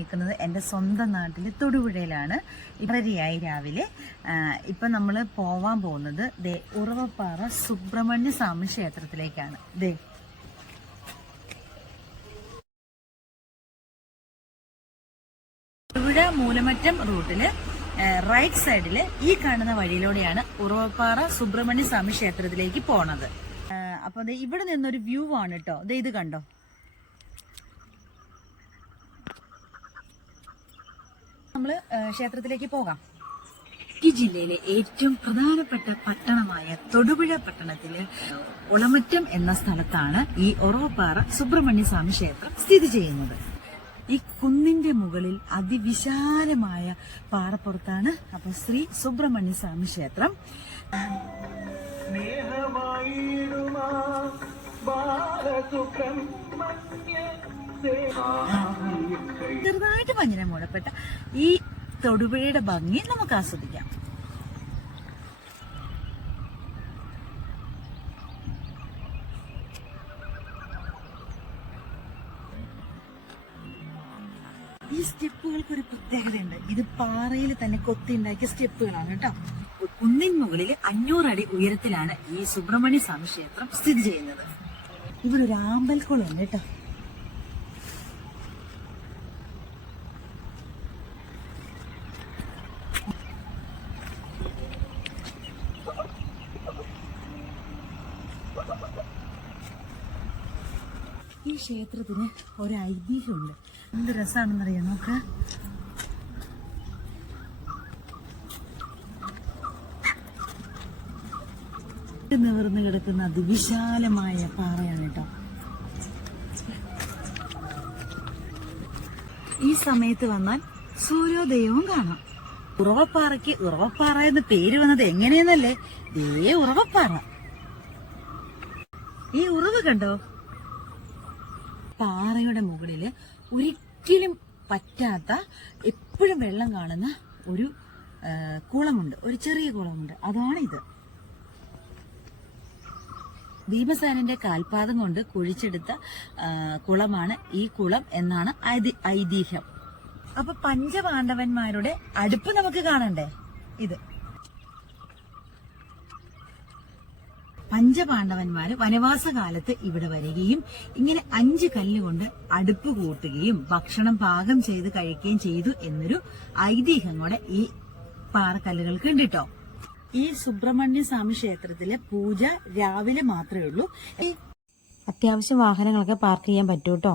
നിൽക്കുന്നത് എൻ്റെ സ്വന്തം നാട്ടിൽ തൊടുപുഴയിലാണ്. ഇപ്പരയായി രാവിലെ. ഇപ്പം നമ്മൾ പോവാൻ പോകുന്നത് ഉറവപ്പാറ സുബ്രഹ്മണ്യ സ്വാമി ക്ഷേത്രത്തിലേക്കാണ്. തൊടുപുഴ മൂലമറ്റം റൂട്ടില് റൈറ്റ് സൈഡില് ഈ കാണുന്ന വഴിയിലൂടെയാണ് ഉറവപ്പാറ സുബ്രഹ്മണ്യ സ്വാമി ക്ഷേത്രത്തിലേക്ക് പോണത്. അപ്പൊ ഇവിടെ നിന്നൊരു വ്യൂ ആണ് കേട്ടോ. ഇത് കണ്ടോ, നമ്മള് ക്ഷേത്രത്തിലേക്ക് പോകാം. ഈ ജില്ലയിലെ ഏറ്റവും പ്രധാനപ്പെട്ട പട്ടണമായ തൊടുപുഴ പട്ടണത്തില് ഉളമറ്റം എന്ന സ്ഥലത്താണ് ഈ ഉറവപ്പാറ സുബ്രഹ്മണ്യ സ്വാമി ക്ഷേത്രം സ്ഥിതി ചെയ്യുന്നത്. ഈ കുന്നിന്റെ മുകളിൽ അതിവിശാലമായ പാറപ്പുറത്താണ് അപ്പൊ ശ്രീ സുബ്രഹ്മണ്യ സ്വാമി ക്ഷേത്രം. ചെറുതായിട്ട് മഞ്ഞിനെ മൂടപ്പെട്ട ഈ തൊടുപുഴയുടെ ഭംഗി നമുക്ക് ആസ്വദിക്കാം. ഈ സ്റ്റെപ്പുകൾക്ക് ഒരു പ്രത്യേകതയുണ്ട്. ഇത് പാറയിൽ തന്നെ കൊത്തി ഉണ്ടാക്കിയ സ്റ്റെപ്പുകളാണ് കേട്ടോ. കുന്നിൻ മുകളിൽ 500 അടി ഉയരത്തിലാണ് ഈ സുബ്രഹ്മണ്യ സ്വാമി ക്ഷേത്രം സ്ഥിതി ചെയ്യുന്നത്. ഇവിടെ ഒരു ആമ്പൽക്കുളമുണ്ട് കേട്ടോ. ഈ ക്ഷേത്രത്തിന് ഒരു ഐതിഹ്യമുണ്ട്. എന്ത് രസമാണെന്നറിയാം. നോക്ക്, നിവർന്ന് കിടക്കുന്ന അതിവിശാലമായ പാറയാണ് കേട്ടോ. ഈ സമയത്ത് വന്നാൽ സൂര്യോദയവും കാണാം. ഉറവപ്പാറയ്ക്ക് ഉറവപ്പാറ എന്ന് പേര് വന്നത് എങ്ങനെയെന്നല്ലേ? ഉറവപ്പാറ. ഈ ഉറവ് കണ്ടോ? പാറയുടെ മുകളില് ഒരിക്കലും പറ്റാത്ത എപ്പോഴും വെള്ളം കാണുന്ന ഒരു കുളമുണ്ട്, ഒരു ചെറിയ കുളമുണ്ട്. അതാണ് ഇത്. ഭീമസേനന്റെ കാൽപാദം കൊണ്ട് കുഴിച്ചെടുത്ത കുളമാണ് ഈ കുളം എന്നാണ് ഐതിഹ്യം. അപ്പൊ പഞ്ചപാണ്ഡവന്മാരുടെ അടുപ്പ് നമുക്ക് കാണണ്ടേ? ഇത് പഞ്ചപാണ്ഡവന്മാര് വനവാസകാലത്ത് ഇവിടെ വരികയും ഇങ്ങനെ 5 കല്ലുകൊണ്ട് അടുപ്പ് കൂട്ടുകയും ഭക്ഷണം പാകം ചെയ്ത് കഴിക്കുകയും ചെയ്തു എന്നൊരു ഐതിഹ്യം കൂടെ ഈ പാറക്കല്ലുകൾക്ക് ഉണ്ട് കേട്ടോ. ഈ സുബ്രഹ്മണ്യ സ്വാമി ക്ഷേത്രത്തിലെ പൂജ രാവിലെ മാത്രമേ ഉള്ളൂ. അത്യാവശ്യം വാഹനങ്ങളൊക്കെ പാർക്ക് ചെയ്യാൻ പറ്റൂ കേട്ടോ.